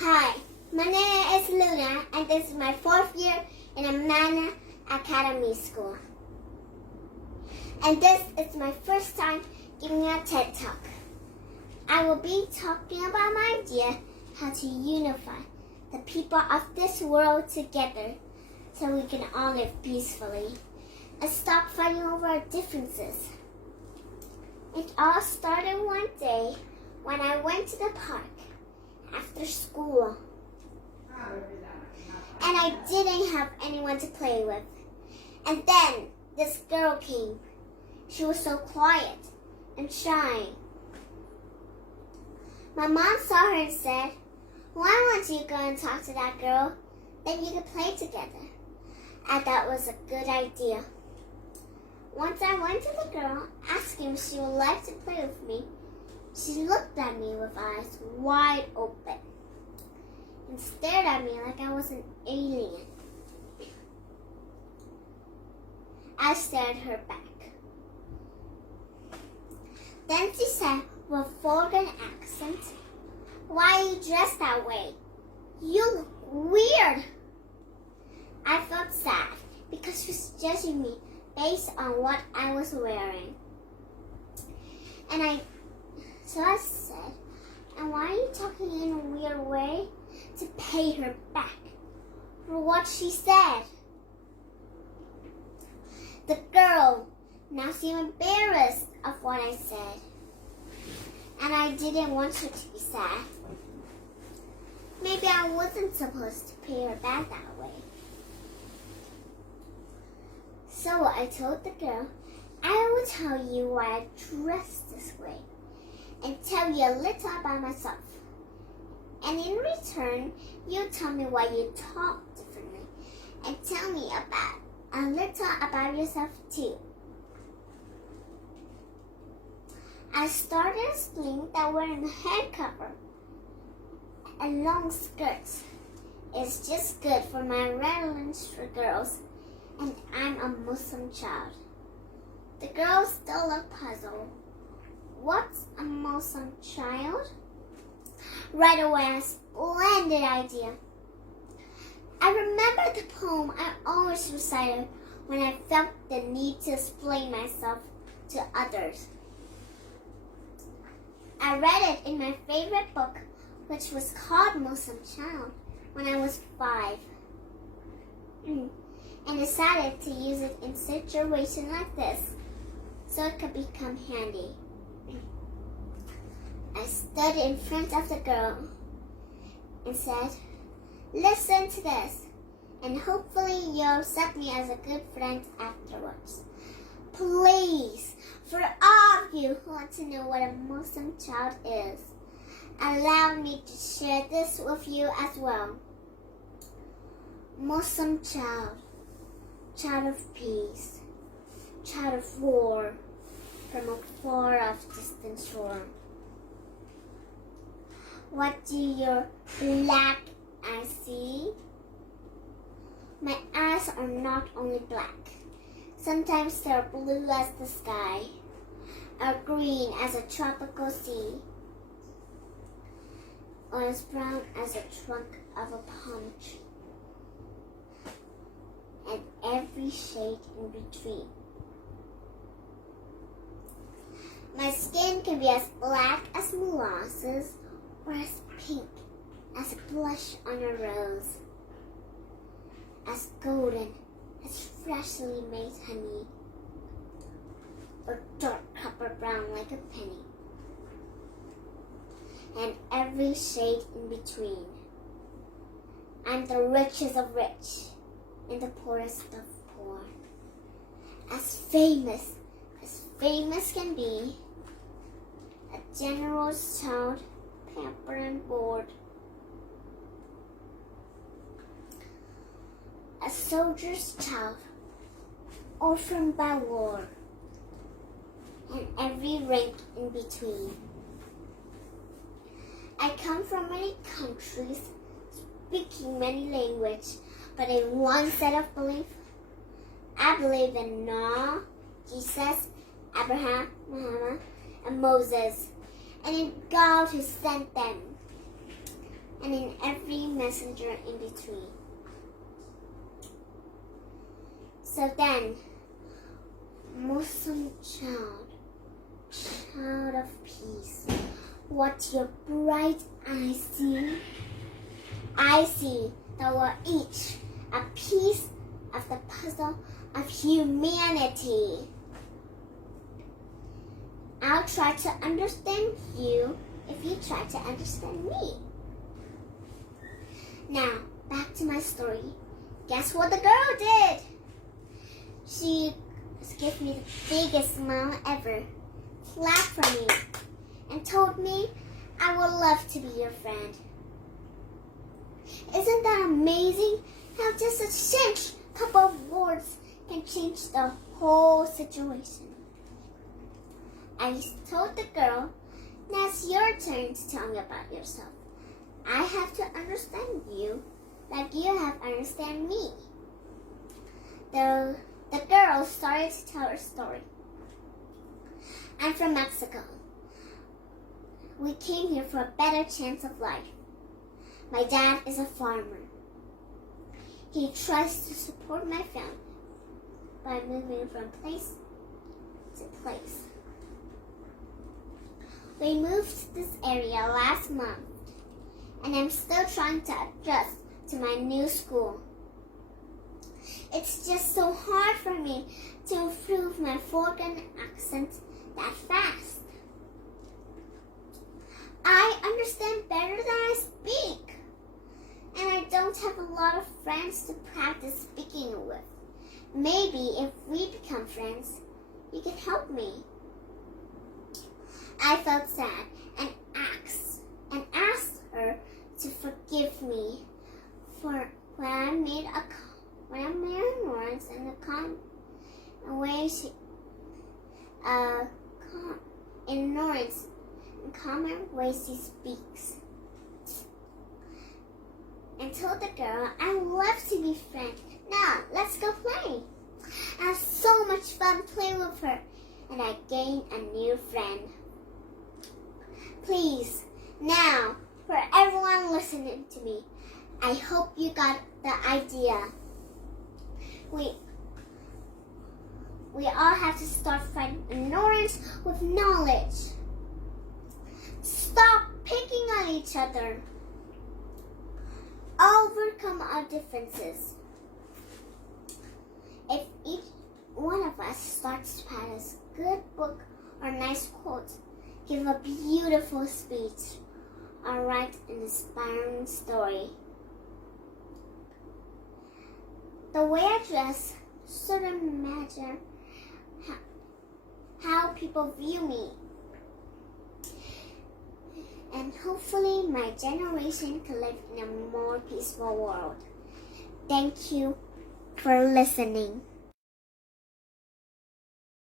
Hi, my name is Luna, and this is my 4th year in Amana Academy School. And this is my first time giving a TED Talk. I will be talking about my idea how to unify the people of this world together so we can all live peacefully and stop fighting over our differences. It all started one day when I went to the park after school. And I didn't have anyone to play with. And then this girl came. She was so quiet and shy. My mom saw her and said, "Why don't you go and talk to that girl? Then you can play together." I thought it was a good idea. Once I went to the girl, asking if she would like to play with me. She looked at me with eyes wide open and stared at me like I was an alien. I stared her back. Then she said with a foreign accent, "Why are you dressed that way? You look weird." I felt sad because she was judging me based on what I was wearing. So I said, "And why are you talking in a weird way?" to pay her back for what she said. The girl now seemed embarrassed of what I said, and I didn't want her to be sad. Maybe I wasn't supposed to pay her back that way. So I told the girl, "I will tell you why I dressed this way and tell you a little about myself. And in return, you tell me why you talk differently and tell me a little about yourself too." I started explaining that wearing a head cover and long skirts is just good for my Netherlands girls, and I'm a Muslim child. The girls still looked puzzled. "What's a Muslim child?" Right away, a splendid idea. I remember the poem I always recited when I felt the need to explain myself to others. I read it in my favorite book, which was called Muslim Child, when I was 5. And decided to use it in situations like this so it could become handy. I stood in front of the girl and said, "Listen to this, and hopefully you'll accept me as a good friend afterwards. Please, for all of you who want to know what a Muslim child is, allow me to share this with you as well. Muslim child, child of peace, child of war, from a far-off distant shore. What do your black eyes see? My eyes are not only black. Sometimes they're blue as the sky, or green as a tropical sea, or as brown as the trunk of a palm tree, and every shade in between. My skin can be as black as molasses, or as pink as a blush on a rose, as golden as freshly made honey, or dark copper brown like a penny, and every shade in between. I'm the richest of rich and the poorest of poor, as famous can be, a general's child, pampered and bored, a soldier's child, orphaned by war, and every rank in between. I come from many countries, speaking many languages, but in one set of belief. I believe in Noah, Jesus, Abraham, Muhammad, and Moses, and in God who sent them. and in every messenger in between. So then, Muslim child of peace, what your bright eyes see? I see that we're each a piece of the puzzle of humanity. I'll try to understand you if you try to understand me. Now, back to my story. Guess what the girl did? She gave me the biggest smile ever, clapped for me, and told me I would love to be your friend. Isn't that amazing? How just a couple of words can change the whole situation. I told the girl, now it's your turn to tell me about yourself. I have to understand you like you have understand me. The girl started to tell her story. I'm from Mexico. We came here for a better chance of life. My dad is a farmer. He tries to support my family by moving from place to place. We moved to this area last month, and I'm still trying to adjust to my new school. It's just so hard for me to improve my foreign accent that fast. I understand better than I speak, and I don't have a lot of friends to practice speaking with. Maybe if we become friends, you can help me. I felt sad and asked her to forgive me for when I made noise in the common way she speaks. And told the girl I love to be friends. Now let's go play. I had so much fun playing with her, and I gained a new friend. Please, now, for everyone listening to me, I hope you got the idea. We all have to start fighting ignorance with knowledge. Stop picking on each other. Overcome our differences. If each one of us starts to write a good book or nice quote, give a beautiful speech, or write an inspiring story. The way I dress shouldn't matter how people view me. And hopefully my generation can live in a more peaceful world. Thank you for listening.